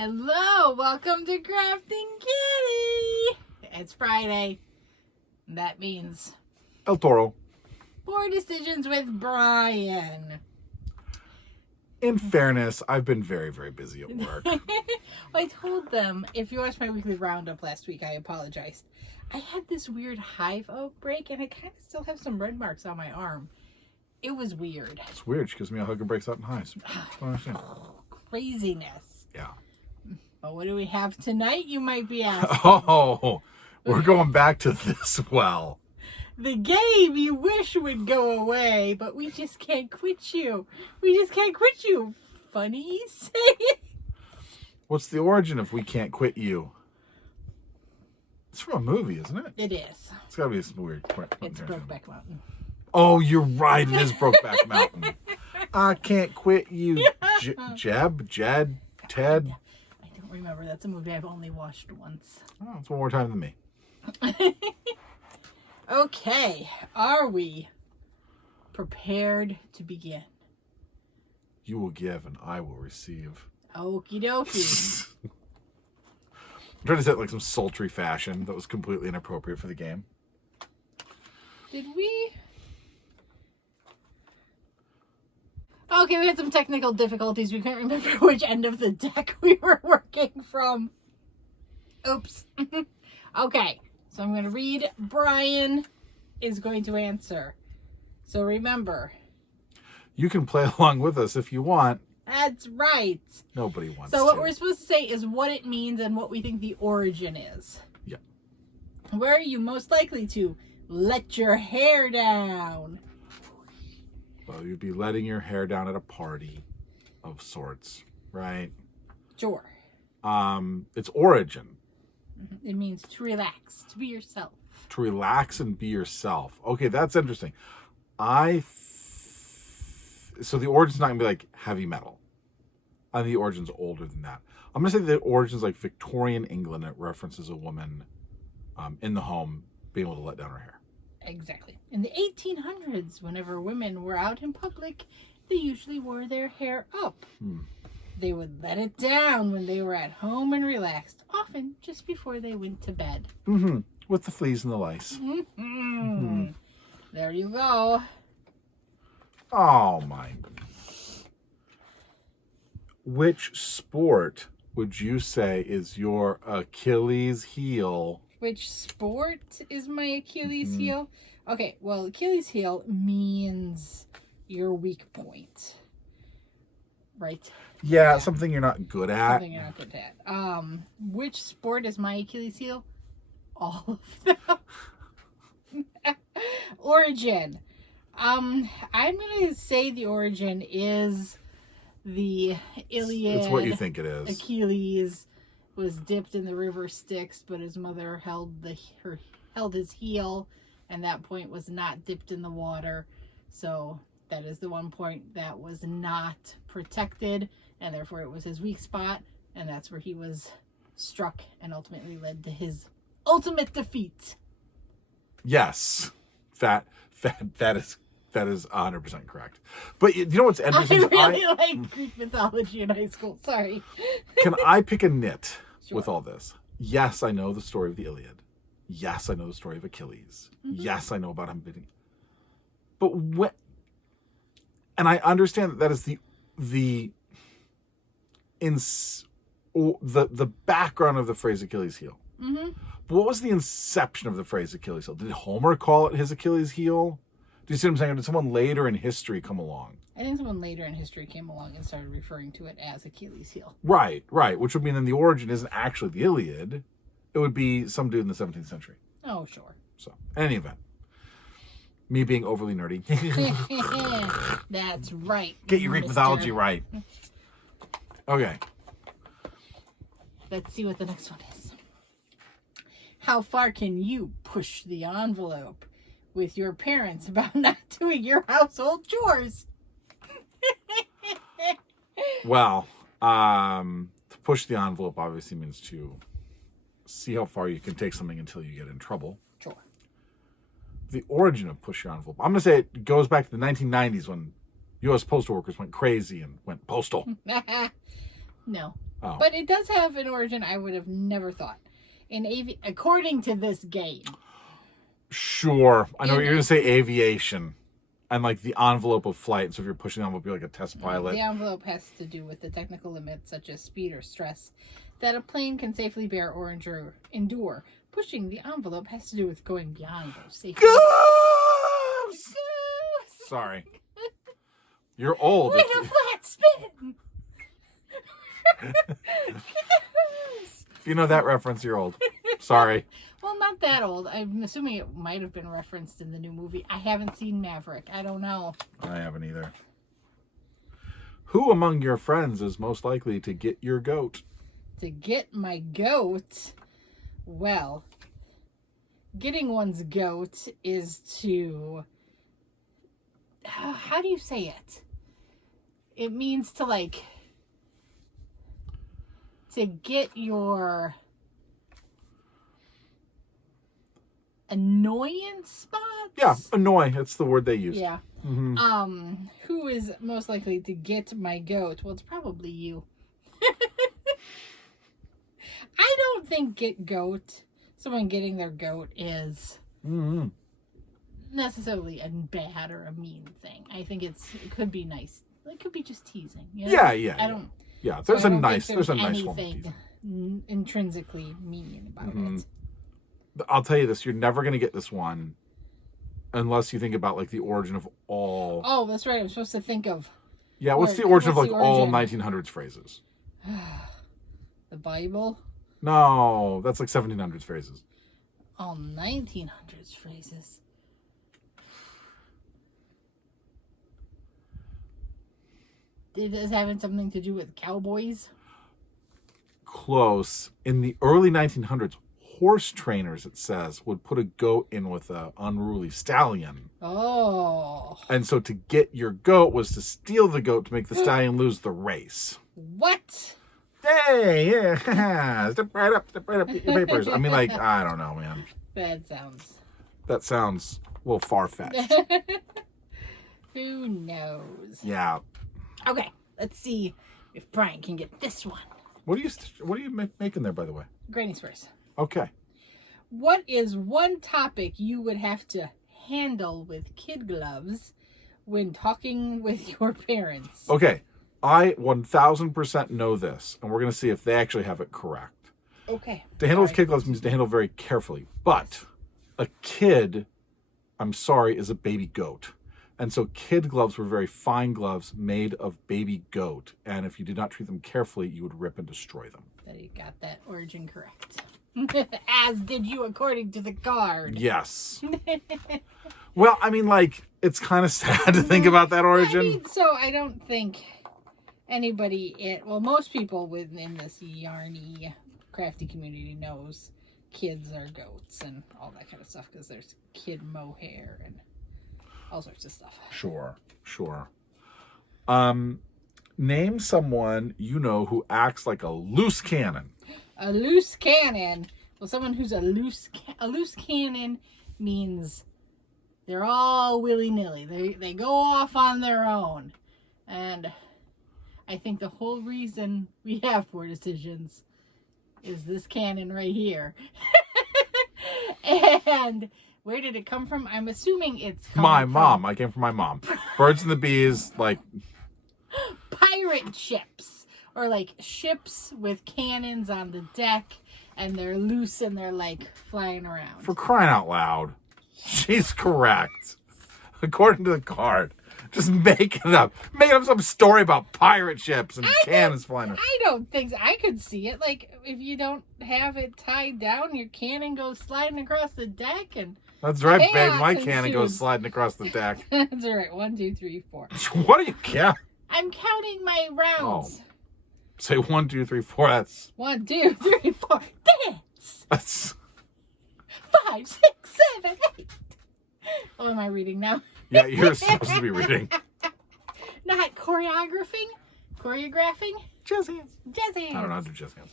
Hello, welcome to Krafting Kitty. It's Friday. That means El Toro. 4 decisions with Brian. In fairness, I've been very, very busy at work. I told them, if you watched my weekly roundup last week, I apologized. I had this weird hive outbreak, and I kind of still have some red marks on my arm. It was weird. It's weird. She gives me a hug and breaks out in highs. I don't understand. Craziness. Yeah. But what do we have tonight, you might be asking? Oh, we're going back to this well. The game you wish would go away, but we just can't quit you. We just can't quit you. Funny say it. What's the origin of We Can't Quit You? It's from a movie, isn't it? It is. It's got to be some weird. It's Brokeback Mountain. Oh, you're right. It is Brokeback Mountain. I can't quit you. Jed, Ted. I don't remember. That's a movie I've only watched once. Oh, it's one more time than me. Okay. Are we prepared to begin? You will give and I will receive. Okie dokie. I'm trying to set like some sultry fashion that was completely inappropriate for the game. Did we? Okay, we had some technical difficulties. We couldn't remember which end of the deck we were working from. Oops. Okay, so I'm going to read. Brian is going to answer. So remember. You can play along with us if you want. That's right. Nobody wants So to. what we're supposed to say is what it means and what we think the origin is. Yeah. Where are you most likely to let your hair down? Well, you'd be letting your hair down at a party of sorts, right? Sure. It's origin. It means to relax, to be yourself. To relax and be yourself. Okay, that's interesting. So the origin's not going to be like heavy metal. I think the origin's older than that. I'm going to say the origin's like Victorian England. It references a woman in the home being able to let down her hair. Exactly. In the 1800s, whenever women were out in public, they usually wore their hair up. They would let it down when they were at home and relaxed, often just before they went to bed. Mm-hmm. With the fleas and the lice. There you go. Oh, my. Which sport would you say is your Achilles heel? Which sport is my Achilles heel? Okay, well, Achilles heel means your weak point. Right? Yeah, something you're not good at. Something you're not good at. Which sport is my Achilles heel? All of them. Origin. I'm going to say the origin is the Iliad. It's what you think it is. Achilles was dipped in the river Styx, but his mother held his heel, and that point was not dipped in the water. So that is the one point that was not protected, and therefore it was his weak spot, and that's where he was struck and ultimately led to his ultimate defeat. Yes. That is 100% correct. But you know what's interesting? I really like Greek mythology in high school. Sorry. Can I pick a nit with Sure. all this? Yes, I know the story of the Iliad. Yes, I know the story of Achilles. Yes, I know about him beating. But what? And I understand that is the background of the phrase Achilles heel. But what was the inception of the phrase Achilles heel? Did Homer call it his Achilles heel? Do you see what I'm saying? Or did someone later in history come along? I think someone later in history came along and started referring to it as Achilles heel. Right. Which would mean then the origin isn't actually the Iliad. It would be some dude in the 17th century. Oh, sure. So, in any event, me being overly nerdy. That's right. Get your Greek mythology right. Okay. Let's see what the next one is. How far can you push the envelope with your parents about not doing your household chores? Well, to push the envelope obviously means to see how far you can take something until you get in trouble. Sure. The origin of push your envelope, I'm going to say it goes back to the 1990s when U.S. postal workers went crazy and went postal. No. Oh. But it does have an origin I would have never thought. According to this game. Sure. I know what you're going to say, aviation. And like the envelope of flight. So if you're pushing the envelope, you're like a test pilot. The envelope has to do with the technical limits, such as speed or stress, that a plane can safely bear or endure. Pushing the envelope has to do with going beyond those safety limits. Sorry. You're old. With a flat spin. If you know that reference, you're old. Sorry. Well, not that old. I'm assuming it might have been referenced in the new movie. I haven't seen Maverick. I don't know. I haven't either. Who among your friends is most likely to get your goat? To get my goat? Well, getting one's goat is to... How do you say it? It means to, like... To get your... annoyance spots? Yeah, annoy. That's the word they use. Yeah. Mm-hmm. Who is most likely to get my goat? Well, it's probably you. I don't think someone getting their goat is necessarily a bad or a mean thing. I think it could be nice. It could be just teasing. You know? Yeah. I don't. Yeah, there's a nice one. Anything intrinsically mean about it. I'll tell you this: you're never going to get this one unless you think about like the origin of all. Oh, that's right. I'm supposed to think of. Yeah, what's the origin of like all 1900s phrases? The Bible. No, that's like 1700s phrases. All 1900s phrases. It is having something to do with cowboys. Close. In the early 1900s, horse trainers, it says, would put a goat in with an unruly stallion. Oh. And so to get your goat was to steal the goat to make the stallion lose the race. What? Hey, yeah. Step right up, get your papers. I mean, like, I don't know, man. That sounds a little far-fetched. Who knows? Yeah. Okay, let's see if Brian can get this one. What are you making there, by the way? Granny Spurs. Okay. What is one topic you would have to handle with kid gloves when talking with your parents? Okay. I 1000% know this, and we're going to see if they actually have it correct. Okay. To handle with kid gloves means to handle very carefully. But a kid, I'm sorry, is a baby goat. And so kid gloves were very fine gloves made of baby goat. And if you did not treat them carefully, you would rip and destroy them. That you got that origin correct. As did you, according to the card. Yes. Well, I mean, like, it's kind of sad to think about that origin. I mean, so I don't think anybody, most people within this yarny, crafty community knows kids are goats and all that kind of stuff because there's kid mohair and all sorts of stuff. Sure. Name someone you know who acts like a loose cannon. A loose cannon. Well, someone who's a loose cannon means they're all willy-nilly. They go off on their own. And I think the whole reason we have poor decisions is this cannon right here. And where did it come from? I'm assuming it's my mom. I came from my mom. Birds and the bees, like pirate ships, or like ships with cannons on the deck, and they're loose and they're like flying around. For crying out loud. She's correct. According to the card. Just make it up. Make up some story about pirate ships and cannons flying around. I don't think so. I could see it. Like, if you don't have it tied down, your cannon goes sliding across the deck and... That's right, babe. My cannon goes sliding across the deck. That's all right. 1, 2, 3, 4. What are you counting? I'm counting my rounds. Oh. Say 1, 2, 3, 4. That's 1, 2, 3, 4. That's 5, 6, 7, 8. Oh, am I reading now? Yeah, you're supposed to be reading. Not choreographing? Jazz hands. Jazz hands. I don't know how to do jazz hands.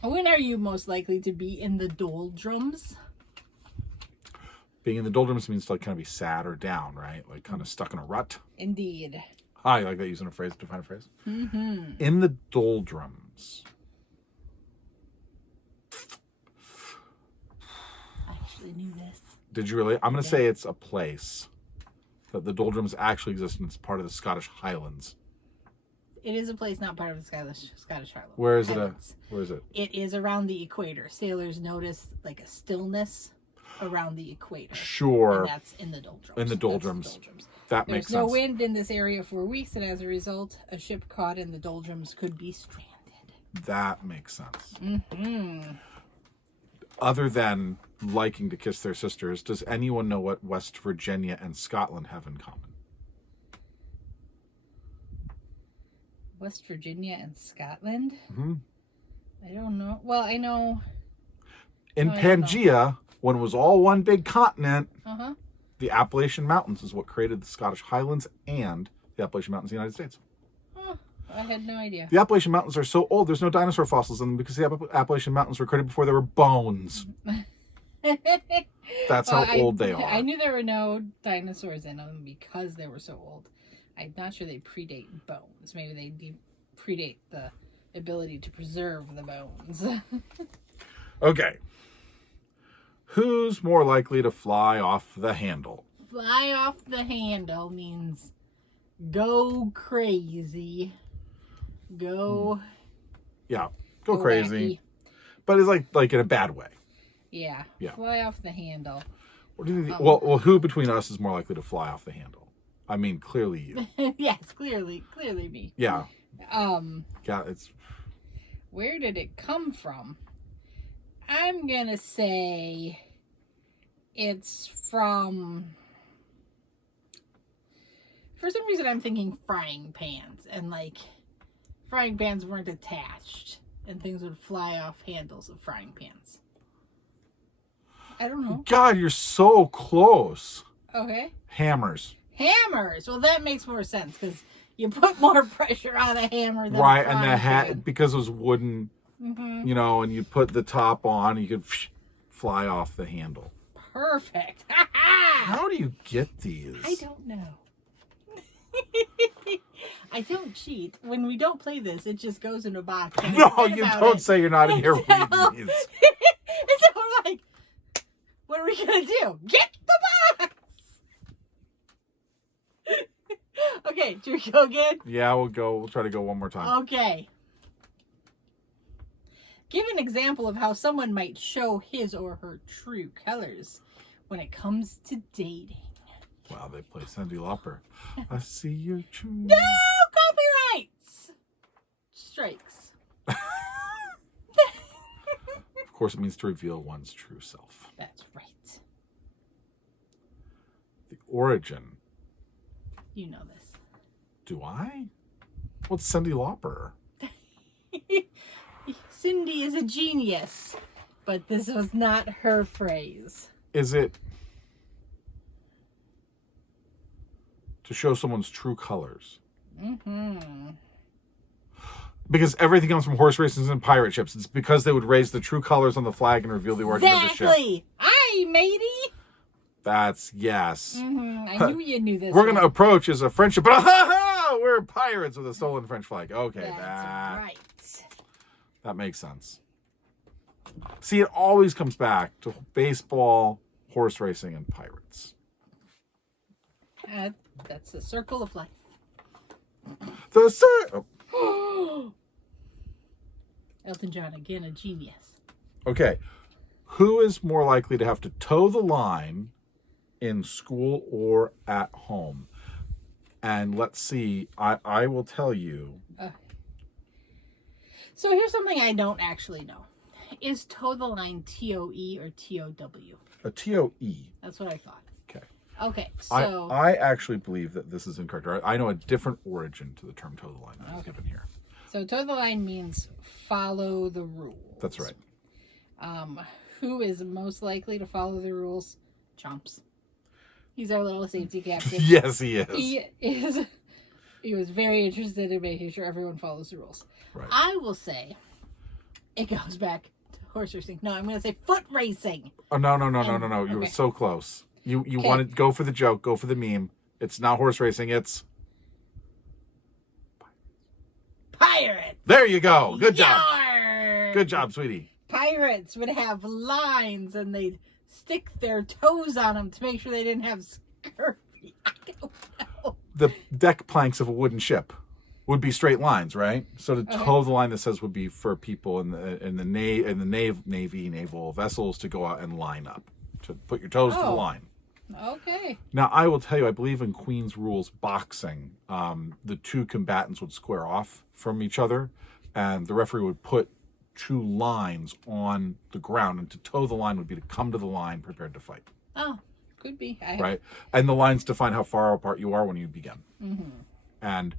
When are you most likely to be in the doldrums? Being in the doldrums means to like kind of be sad or down, right? Like kind of stuck in a rut. Indeed. I like that using a phrase to define a phrase. Mm-hmm. In the doldrums. I actually knew this. Did you really? I'm going to say it's a place. That the doldrums actually exist and it's part of the Scottish Highlands. It is a place not part of the Scottish Highlands. Where is it? Where is it? It is around the equator. Sailors notice like a stillness around the equator. Sure. And that's in the doldrums. In the doldrums. That makes sense. There's no wind in this area for weeks, and as a result, a ship caught in the doldrums could be stranded. That makes sense. Mm-hmm. Other than liking to kiss their sisters, does anyone know what West Virginia and Scotland have in common? West Virginia and Scotland? Mm-hmm. I don't know. Well, I know. In Pangea, when it was all one big continent, Uh-huh. the Appalachian Mountains is what created the Scottish Highlands and the Appalachian Mountains in the United States. Oh, I had no idea. The Appalachian Mountains are so old, there's no dinosaur fossils in them because the Appalachian Mountains were created before there were bones. That's how old they are. I knew there were no dinosaurs in them because they were so old. I'm not sure they predate bones. Maybe they predate the ability to preserve the bones. Okay. Who's more likely to fly off the handle? Fly off the handle means go crazy. Go. Yeah, go crazy. Wacky. But it's like in a bad way. Yeah. Yeah. Fly off the handle. What do you think? Well, who between us is more likely to fly off the handle? I mean, clearly you. Yes, clearly me. Yeah. Yeah, it's. Where did it come from? I'm gonna say it's from. For some reason, I'm thinking frying pans, and like frying pans weren't attached, and things would fly off handles of frying pans. I don't know. God, you're so close. Okay. Hammers. Hammers. Well, that makes more sense because you put more pressure on a hammer than Right, a and the frying hat pan. because it was wooden, Mm-hmm. you know, and you put the top on, you could fly off the handle. Perfect. How do you get these? I don't know. I don't cheat. When we don't play this, it just goes in a box. and I No, forget you about don't it. say you're not in here And so- reading these. And so I'm like, what are we gonna do? Get the box. Okay, should we go again? Yeah, we'll try to go one more time. Okay. Give an example of how someone might show his or her true colors when it comes to dating. Wow, they play Cyndi Lauper. I see your true. No copyrights. Strikes. Of course, it means to reveal one's true self. That's right. The origin. You know this. Do I? What's Cyndi Lauper? Cindy is a genius, but this was not her phrase. Is it to show someone's true colors? Mm-hmm. Because everything comes from horse races and pirate ships. It's because they would raise the true colors on the flag and reveal the origin of the ship. Exactly. Aye, matey. That's yes. Mm-hmm. I knew you knew this. We're going to one. approach as a friendship, but we're pirates with a stolen French flag. Okay, That's right. that makes sense. See, it always comes back to baseball, horse racing, and pirates. That's the circle of life. Elton John, again, a genius. Okay. Who is more likely to have to toe the line in school or at home? And let's see, I will tell you. So here's something I don't actually know. Is toe the line TOE or TOW? A TOE. That's what I thought. Okay. Okay, so... I actually believe that this is incorrect. I know a different origin to the term toe the line that is given here. So toe the line means follow the rules. That's right. Who is most likely to follow the rules? Chomps. He's our little safety captain. Yes, he is. He was very interested in making sure everyone follows the rules. Right. I will say it goes back to horse racing. No, I'm going to say foot racing. Oh, no. You Okay. were so close. You wanted go for the joke, go for the meme. It's not horse racing, it's Pirates. There you go. Good job. Yarr! Good job, sweetie. Pirates would have lines and they'd stick their toes on them to make sure they didn't have scurvy. I don't know. The deck planks of a wooden ship would be straight lines, right? So to toe the line, that says would be for people in the naval vessels to go out and line up, to put your toes to the line. Okay. Now, I will tell you, I believe in Queen's Rules boxing, the two combatants would square off from each other, and the referee would put two lines on the ground, and to toe the line would be to come to the line prepared to fight. Oh, could be. Right? And the lines define how far apart you are when you begin. Mm-hmm. And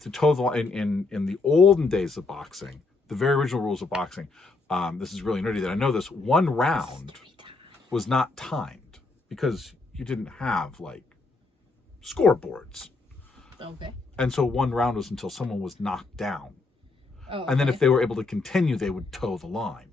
to toe the line, in the olden days of boxing, the very original rules of boxing, this is really nerdy that I know this, one round was not timed because you didn't have like scoreboards. Okay. And so one round was until someone was knocked down. Oh, and then if they were able to continue, they would toe the line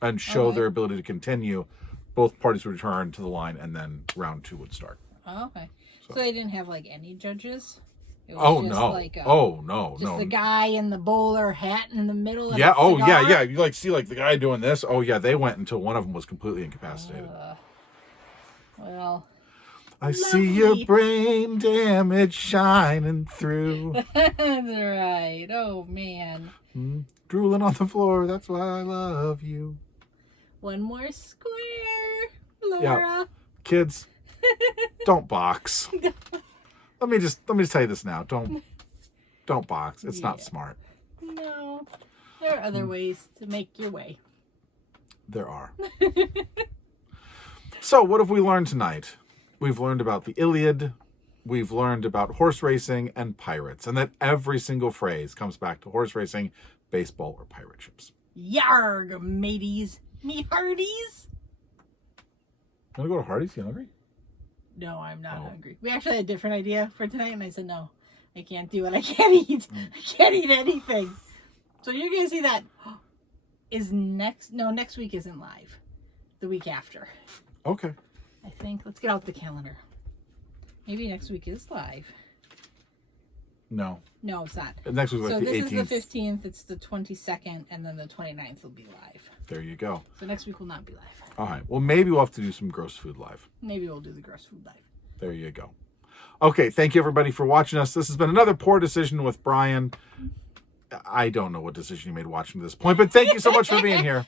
and show their ability to continue. Both parties would return to the line, and then round two would start. Okay. So they didn't have like any judges? It was Oh, just no. Like no. Just the guy in the bowler hat in the middle of Yeah, the cigar? yeah. You like see like the guy doing this? Oh, yeah, they went until one of them was completely incapacitated. Well, I see your brain damage shining through. that's right. Oh, man. Drooling on the floor, that's why I love you. One more square, Laura. Yeah. Kids, don't box. Let me just tell you this now. Don't box. It's not smart. No. There are other ways to make your way. There are. So, what have we learned tonight? We've learned about the Iliad. We've learned about horse racing and pirates, and that every single phrase comes back to horse racing, baseball, or pirate ships. Yarg, mateys. Me hearties. Want to go to Hardee's? You hungry? No, I'm not hungry. We actually had a different idea for tonight, and I said, no, I can't do it. I can't eat. I can't eat anything. So you're going to see that next week isn't live. The week after. Okay. I think. Let's get out the calendar. Maybe next week is live. No. No, it's not. Next week's like the 18th. So this is the 15th, it's the 22nd, and then the 29th will be live. There you go. So next week will not be live. All right. Well, maybe we'll have to do some gross food live. Maybe we'll do the gross food live. There you go. Okay. Thank you, everybody, for watching us. This has been another Poor Decision with Brian. I don't know what decision you made watching to this point, but thank you so much for being here.